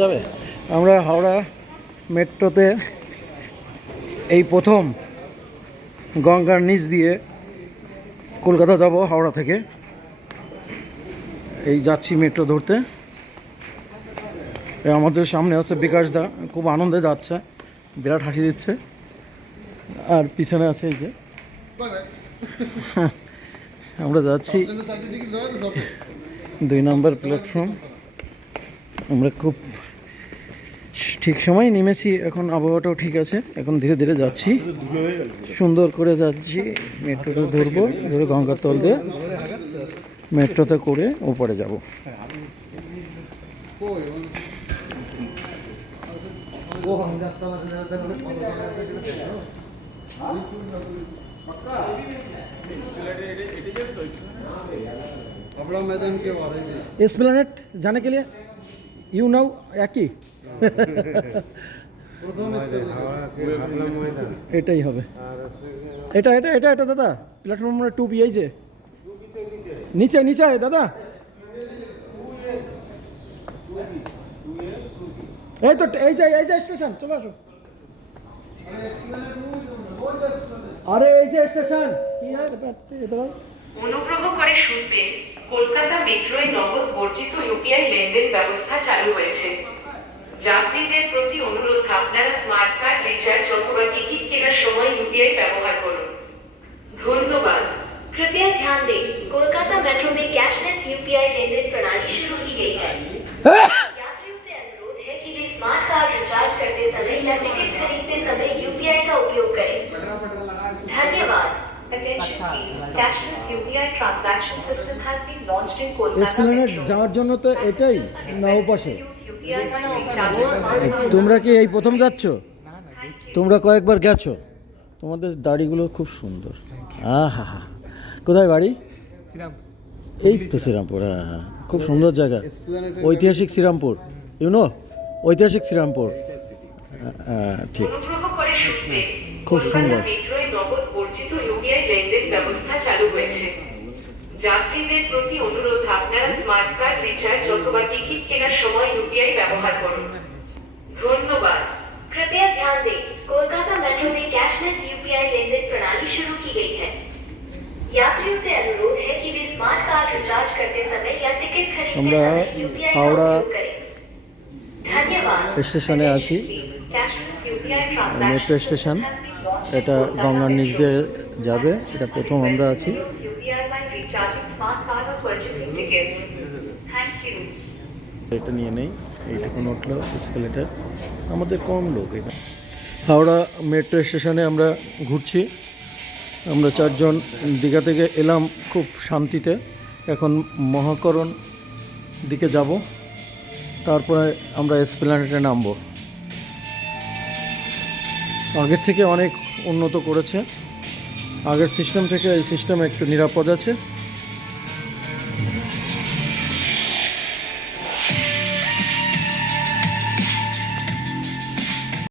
যাবে? আমরা হাওড়া মেট্রোতে এই প্রথম গঙ্গার নিচ দিয়ে কলকাতা যাব হাওড়া থেকে। এই যাচ্ছি মেট্রো ধরতে। আমাদের সামনে আছে বিকাশ দা খুব আনন্দে যাচ্ছে বিরাট হাসি দিচ্ছে। আর পিছনে আছে এই যে। আমরা যাচ্ছি দুই নম্বর প্ল্যাটফর্ম আমরা খুব ঠিক সময় নেমেছি এখন আবহাওয়াটাও ঠিক আছে এখন ধীরে ধীরে যাচ্ছি সুন্দর করে যাচ্ছি মেট্রোটা ধরবো ধরে গঙ্গার তল দিয়ে মেট্রোতে করে ওপরে যাব कपड़ा मैदान के बारे में एस्प्लेनेट जाने के लिए ইউ নাও একই। এটাই হবে। এটা এটা এটা এটা, দাদা। প্ল্যাটফর্ম নম্বর টু বি যে। নিচে নিচে দাদা। এই তো, এই যে এই যে স্টেশন চলে আসো। আরে, এই যে স্টেশন অনুগ্রহ করে শুনতে কলকাতা মেট্রোয় নগদ বর্জিত ইউপিআই লেনদেন ব্যবস্থা চালু হয়েছে যাত্রীদের প্রতি অনুরোধ আপনারা স্মার্ট কার্ড রিচার্জ অথবা টিকিট কেনার সময় ইউপিআই ব্যবহার করুন ধন্যবাদ कृपया ध्यान दें कोलकाता मेट्रो में कैशलेस यूपीआई लेन देन प्रणाली शुरू की गई है यात्रियों से अनुरोध है कि वे स्मार्ट कार्ड रिचार्ज करते समय या टिकट खरीदते समय यूपीआई का उपयोग करें धन्यवाद Attention please, cashless UPI transaction system has been launched in Kolkata Esplanade যাওয়ার জন্য তো এটাই না ও পাশে। Use UPI while recharging smartphone. তোমরা কি এই প্রথম যাচ্ছ? তোমরা কয়েকবার গেছো। তোমাদের দাড়িগুলো খুব সুন্দর। আহা হা। কোথায় বাড়ি? এই তো শ্রীরামপুর হ্যাঁ হ্যাঁ খুব সুন্দর জায়গা। ঐতিহাসিক শ্রীরামপুর। ইউনো ঐতিহাসিক শ্রীরামপুর। হ্যাঁ ঠিক। অনুগ্রহ খুব সুন্দর। মেট্রোয় নগদ বর্জিত ইউপিআই লেনদেন ব্যবস্থা চালু হয়েছে যাত্রীদের প্রতি অনুরোধ আপনারা স্মার্ট কার্ড রিচার্জ অথবা টিকিট কেনার সময় ইউপিআই ব্যবহার করুন ধন্যবাদ कृपया ध्यान दें कोलकाता मेट्रो में कैशलेस यूपीआई लेन देन प्रणाली शुरू की गई है यात्रियों से अनुरोध है कि वे स्मार्ट कार्ड रिचार्ज करते समय या टिकट खरीदते আমরা समय यूपीआई का হাওড়া उपयोग करें धन्यवाद স্টেশনে আছি Cashless UPI transaction metro station এটা গঙ্গার নিচ দিয়ে যাবে, এটা প্রথম আমরা আছি. এটা নিয়ে নেই এইটুকু উঠল এসকেলেটার আমাদের কম লোক এখানে। হাওড়া মেট্রো স্টেশনে আমরা ঘুরছি। আমরা চারজন দীঘা থেকে এলাম খুব শান্তিতে। এখন মহাকরণ দিকে যাব। তারপরে আমরা এসপ্ল্যানেটে নামবো। আগের থেকে অনেক উন্নত করেছে। আগের সিস্টেম থেকে এই সিস্টেম একটু নিরাপদ আছে।